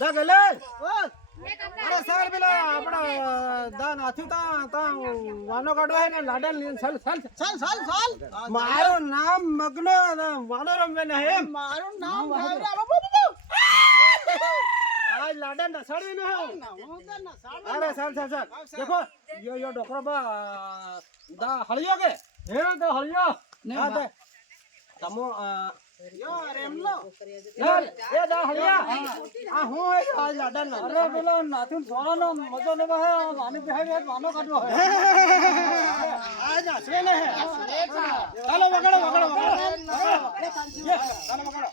દા ગલે અરે સર પેલા આપડા દા નાથી તા વાનો કાઢો હે ને લાડન લીન ચાલ મારું નામ મગનો વાનોરમ વેને હે મારું નામ આ લાડન નસાડી ને અરે ચાલ देखो यो डोकरो बा दा हळियो के हे दा हळियो हा दे तमो यो रेमलो ए दा हळिया आ હું હે આ લાડન અરે પેલો નાથુન સોરાનો મજો લેવા હે વાની બેહે વાનો કાઢવો હે આ જા સેને હે ચાલો વગડો ચાલો વગડો